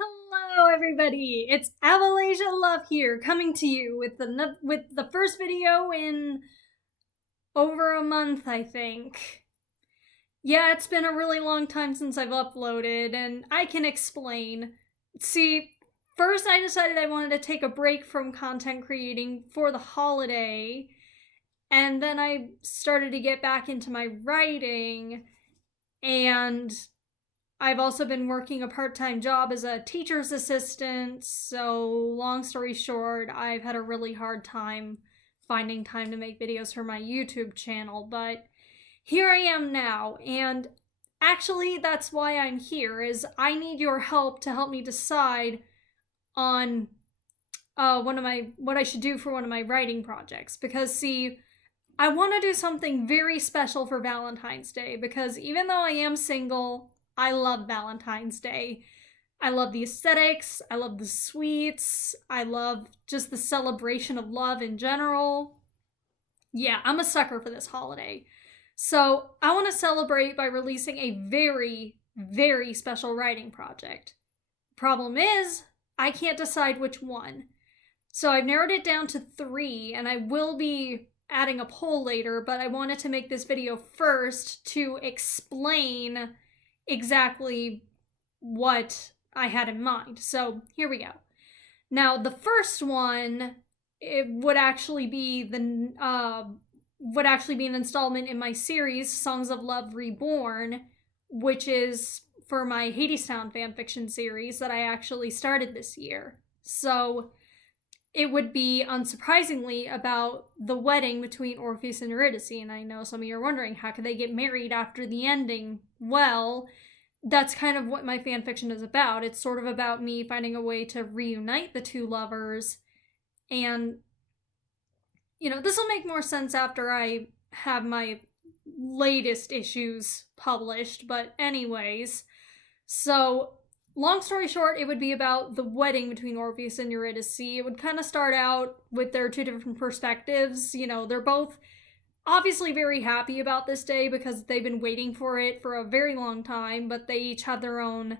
Hello, everybody! It's Avalasia Love here, coming to you with the first video in over a month, I think. Yeah, it's been a really long time since I've uploaded, and I can explain. See, first I decided I wanted to take a break from content creating for the holiday, and then I started to get back into my writing, and I've also been working a part-time job as a teacher's assistant, so long story short, I've had a really hard time finding time to make videos for my YouTube channel, but here I am now, and actually that's why I'm here, is I need your help to help me decide on what I should do for one of my writing projects, because see, I want to do something very special for Valentine's Day, because even though I am single, I love Valentine's Day. I love the aesthetics, I love the sweets, I love just the celebration of love in general. Yeah, I'm a sucker for this holiday. So I want to celebrate by releasing a very, very special writing project. Problem is, I can't decide which one. So I've narrowed it down to 3, and I will be adding a poll later, but I wanted to make this video first to explain exactly what I had in mind. So here we go. Now the first one, it would actually be an installment in my series Songs of Love Reborn, which is for my Hadestown fanfiction series that I actually started this year. So it would be, unsurprisingly, about the wedding between Orpheus and Eurydice. And I know some of you are wondering, how could they get married after the ending? Well, that's kind of what my fanfiction is about. It's sort of about me finding a way to reunite the two lovers. And, this will make more sense after I have my latest issues published. But anyways, so long story short, it would be about the wedding between Orpheus and Eurydice. It would kind of start out with their two different perspectives. They're both obviously very happy about this day because they've been waiting for it for a very long time, but they each have their own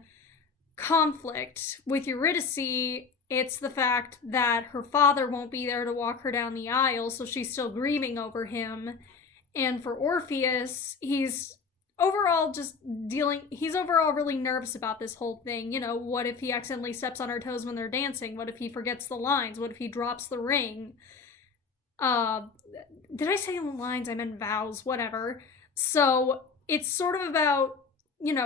conflict. With Eurydice, it's the fact that her father won't be there to walk her down the aisle, so she's still grieving over him. And for Orpheus, he's overall really nervous about this whole thing. What if he accidentally steps on her toes when they're dancing? What if he forgets the lines? What if he drops the ring? Did I say lines? I meant vows, whatever. So it's sort of about,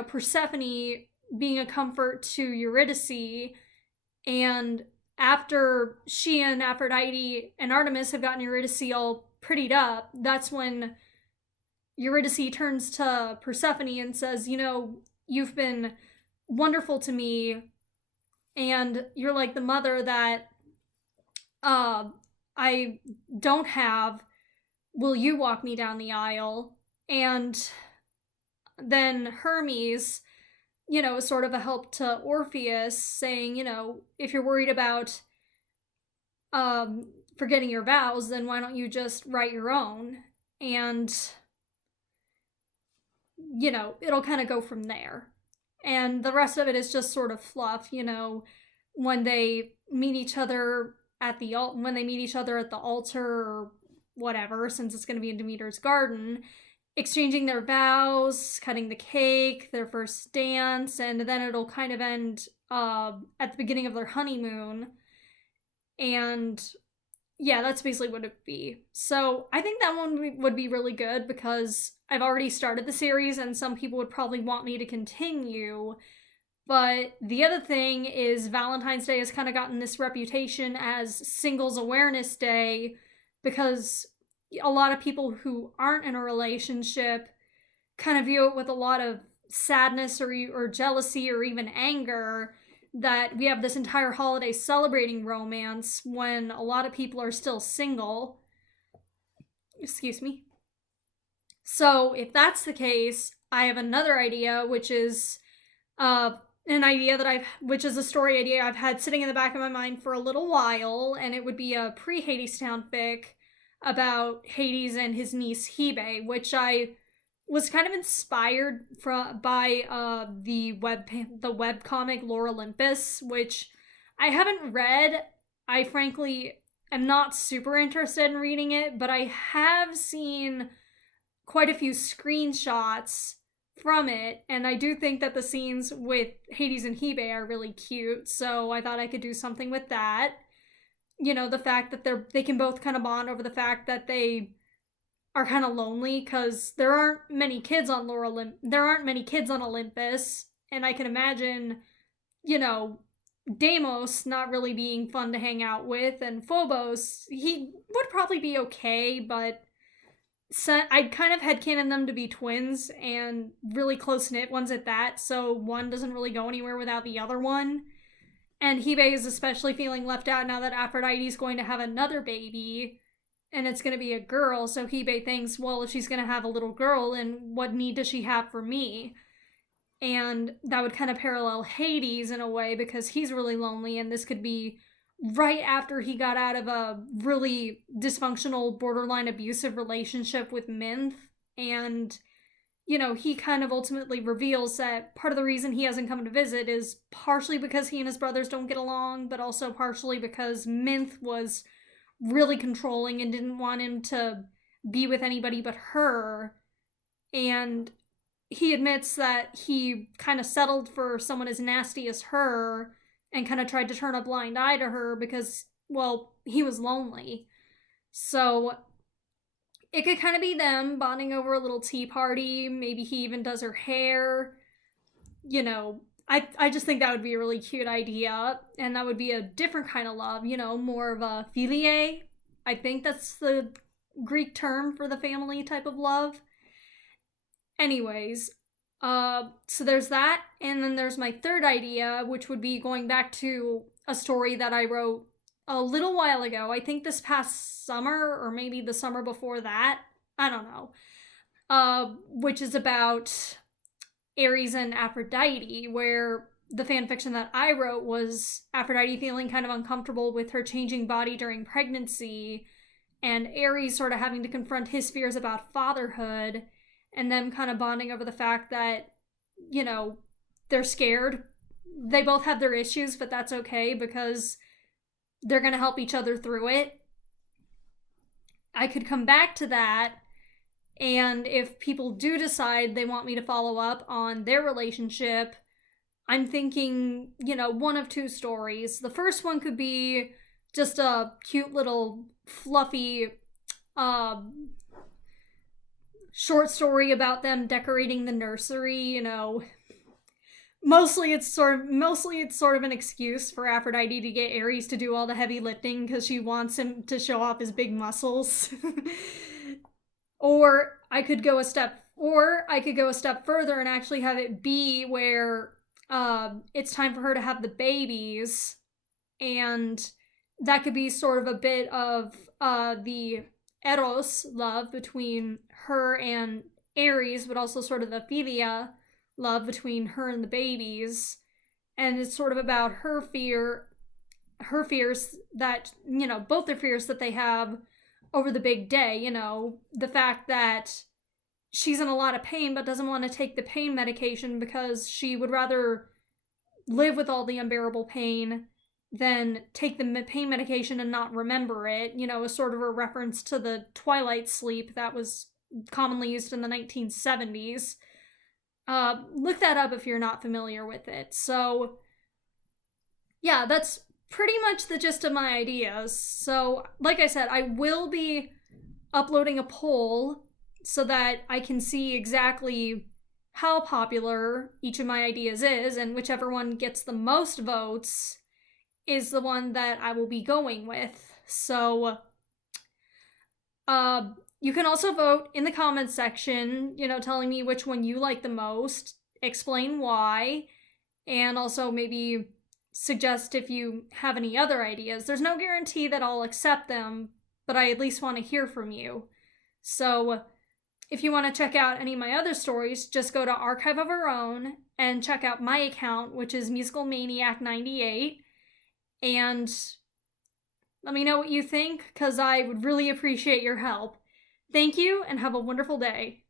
Persephone being a comfort to Eurydice, and after she and Aphrodite and Artemis have gotten Eurydice all prettied up, that's when Eurydice turns to Persephone and says, you've been wonderful to me, and you're like the mother that I don't have. Will you walk me down the aisle? And then Hermes, is sort of a help to Orpheus, saying, if you're worried about forgetting your vows, then why don't you just write your own? And, it'll kind of go from there. And the rest of it is just sort of fluff, when they meet each other at the altar or whatever, since it's going to be in Demeter's garden, exchanging their vows, cutting the cake, their first dance, and then it'll kind of end at the beginning of their honeymoon. And yeah, that's basically what it'd be. So I think that one would be really good because I've already started the series and some people would probably want me to continue. But the other thing is Valentine's Day has kind of gotten this reputation as Singles Awareness Day because a lot of people who aren't in a relationship kind of view it with a lot of sadness or jealousy or even anger that we have this entire holiday celebrating romance when a lot of people are still single. Excuse me. So if that's the case, I have another idea, which is which is a story idea I've had sitting in the back of my mind for a little while, and it would be a pre-Hadestown fic about Hades and his niece Hebe, which I was kind of inspired by the webcomic Lore Olympus, which I haven't read. I frankly am not super interested in reading it, but I have seen quite a few screenshots from it, and I do think that the scenes with Hades and Hebe are really cute, so I thought I could do something with that. You know, the fact that they can both kind of bond over the fact that they are kind of lonely, because there aren't many kids on Olympus, and I can imagine, you know, Deimos not really being fun to hang out with, and Phobos, he would probably be okay, but I'd kind of headcanon them to be twins, and really close-knit ones at that, so one doesn't really go anywhere without the other one. And Hebe is especially feeling left out now that Aphrodite is going to have another baby, and it's going to be a girl, so Hebe thinks, well, if she's going to have a little girl, then what need does she have for me? And that would kind of parallel Hades in a way, because he's really lonely, and this could be right after he got out of a really dysfunctional, borderline abusive relationship with Minth, and, you know, he kind of ultimately reveals that part of the reason he hasn't come to visit is partially because he and his brothers don't get along, but also partially because Minth was really controlling and didn't want him to be with anybody but her. And he admits that he kind of settled for someone as nasty as her and kind of tried to turn a blind eye to her because, well, he was lonely. So it could kind of be them bonding over a little tea party. Maybe he even does her hair. You know, I just think that would be a really cute idea, and that would be a different kind of love, you know, more of a philia. I think that's the Greek term for the family type of love. Anyways, so there's that, and then there's my third idea, which would be going back to a story that I wrote a little while ago. I think this past summer, or maybe the summer before that. I don't know. Which is about Ares and Aphrodite, where the fanfiction that I wrote was Aphrodite feeling kind of uncomfortable with her changing body during pregnancy, and Ares sort of having to confront his fears about fatherhood, and them kind of bonding over the fact that, you know, they're scared. They both have their issues, but that's okay because they're going to help each other through it. I could come back to that, and if people do decide they want me to follow up on their relationship, I'm thinking, you know, one of two stories. The first one could be just a cute little fluffy short story about them decorating the nursery, you know. Mostly it's sort of an excuse for Aphrodite to get Ares to do all the heavy lifting because she wants him to show off his big muscles. Or I could go a step further and actually have it be where it's time for her to have the babies, and that could be sort of a bit of the Eros love between her and Ares, but also sort of the philia love between her and the babies. And it's sort of about her fears that, you know, both their fears that they have over the big day, you know, the fact that she's in a lot of pain but doesn't want to take the pain medication because she would rather live with all the unbearable pain than take the pain medication and not remember it, you know, as sort of a reference to the twilight sleep that was commonly used in the 1970s. Look that up if you're not familiar with it. So, yeah, that's pretty much the gist of my ideas. So, like I said, I will be uploading a poll so that I can see exactly how popular each of my ideas is, and whichever one gets the most votes is the one that I will be going with. So, you can also vote in the comments section, you know, telling me which one you like the most, explain why, and also maybe suggest if you have any other ideas. There's no guarantee that I'll accept them, but I at least want to hear from you. So if you want to check out any of my other stories, just go to Archive of Our Own and check out my account, which is MusicalManiac98, and let me know what you think, because I would really appreciate your help. Thank you, and have a wonderful day.